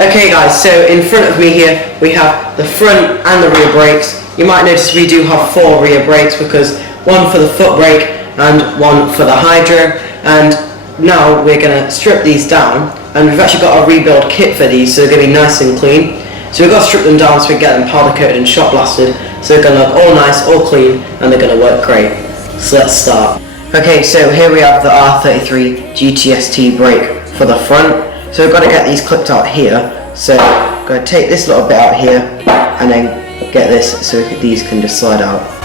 Okay guys, so in front of me here we have the front and the rear brakes. You might notice we do have 4 rear brakes because one for the foot brake and one for the hydro, and now we're going to strip these down, and we've actually got a rebuild kit for these, so they're going to be nice and clean. So we've got to strip them down so we get them powder coated and shot blasted, so they're going to look all nice, all clean, and they're going to work great. So let's start. Okay, so here we have the R33 GTST brake for the front. So we've got to get these clipped out here. So I'm going to take this little bit out here and then get this so these can just slide out.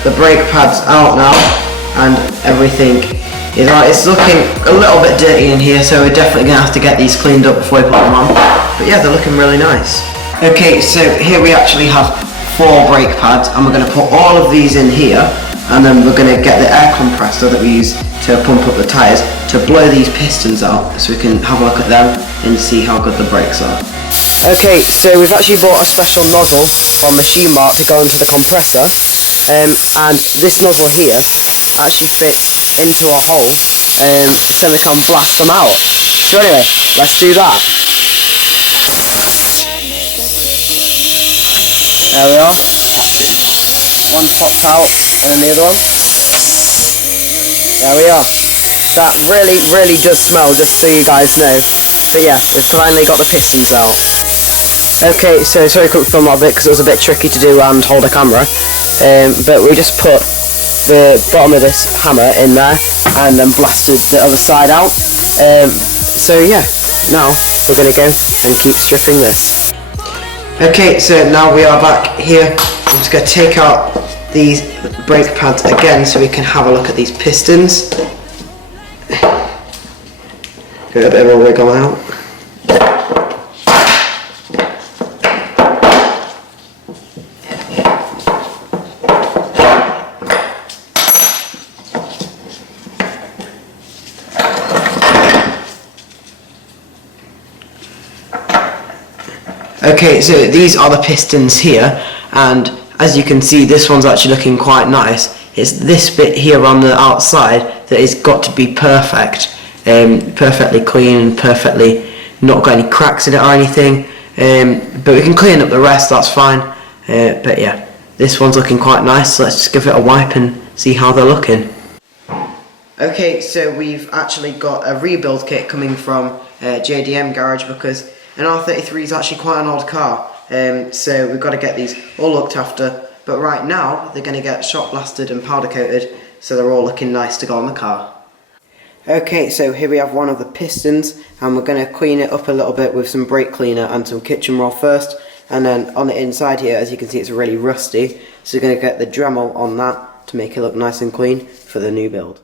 The brake pad's out now and everything is right. It's looking a little bit dirty in here, so we're definitely going to have to get these cleaned up before we put them on. But yeah, they're looking really nice. Okay, so here we actually have 4 brake pads, and we're going to put all of these in here, and then we're going to get the air compressor that we use to pump up the tyres to blow these pistons out so we can have a look at them and see how good the brakes are. Okay, so we've actually bought a special nozzle from Machine Mark to go into the compressor. And this nozzle here actually fits into a hole so we can blast them out. So anyway, let's do that. There we are. One popped out and then the other one. There we are. That really does smell, just so you guys know. But yeah, we've finally got the pistons out. Okay, so sorry I couldn't film that bit because it was a bit tricky to do and hold a camera. But we just put the bottom of this hammer in there and then blasted the other side out. So yeah, now we're going to go and keep stripping this. Okay, so now we are back here. I'm just going to take out these brake pads again so we can have a look at these pistons. Get a bit of a wiggle out. Okay, so these are the pistons here, and as you can see this one's actually looking quite nice. It's this bit here on the outside that has got to be perfect, perfectly clean and perfectly not got any cracks in it or anything, but we can clean up the rest, that's fine. But yeah, this one's looking quite nice, so let's just give it a wipe and see how they're looking. Okay, so we've actually got a rebuild kit coming from JDM Garage because an R33 is actually quite an old car, so we've got to get these all looked after, but right now they're going to get shot blasted and powder coated so they're all looking nice to go on the car. Okay, so here we have one of the pistons, and we're going to clean it up a little bit with some brake cleaner and some kitchen roll first, and then on the inside here, as you can see, it's really rusty, so we're going to get the Dremel on that to make it look nice and clean for the new build.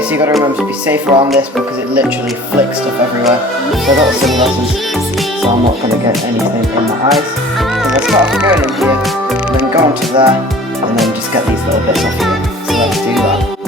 So you've got to remember to be safe around this because it literally flicks stuff everywhere. So I got the sunglasses, so I'm not going to get anything in my eyes. So let's start going in here, and then go onto there, and then just get these little bits off here. So let's do that.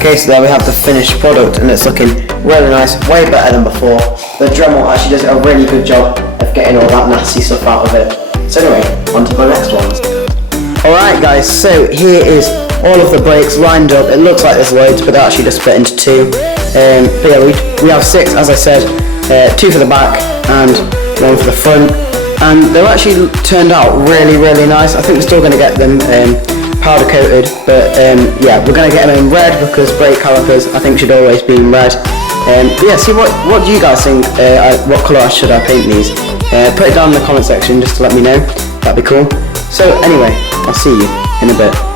Okay, so there we have the finished product, and it's looking really nice, way better than before. The Dremel actually does a really good job of getting all that nasty stuff out of it. So anyway, on to the next ones. Alright guys, so here is all of the brakes lined up. It looks like there's loads, but they're actually just split into 2. But yeah, we have 6, as I said, 2 for the back and 1 for the front. And they've actually turned out really nice. I think we're still going to get them powder coated, but yeah, we're going to get them in red because brake calipers I think should always be in red. But yeah, see what do you guys think? What colour should I paint these? Put it down in the comment section just to let me know. That'd be cool. So anyway, I'll see you in a bit.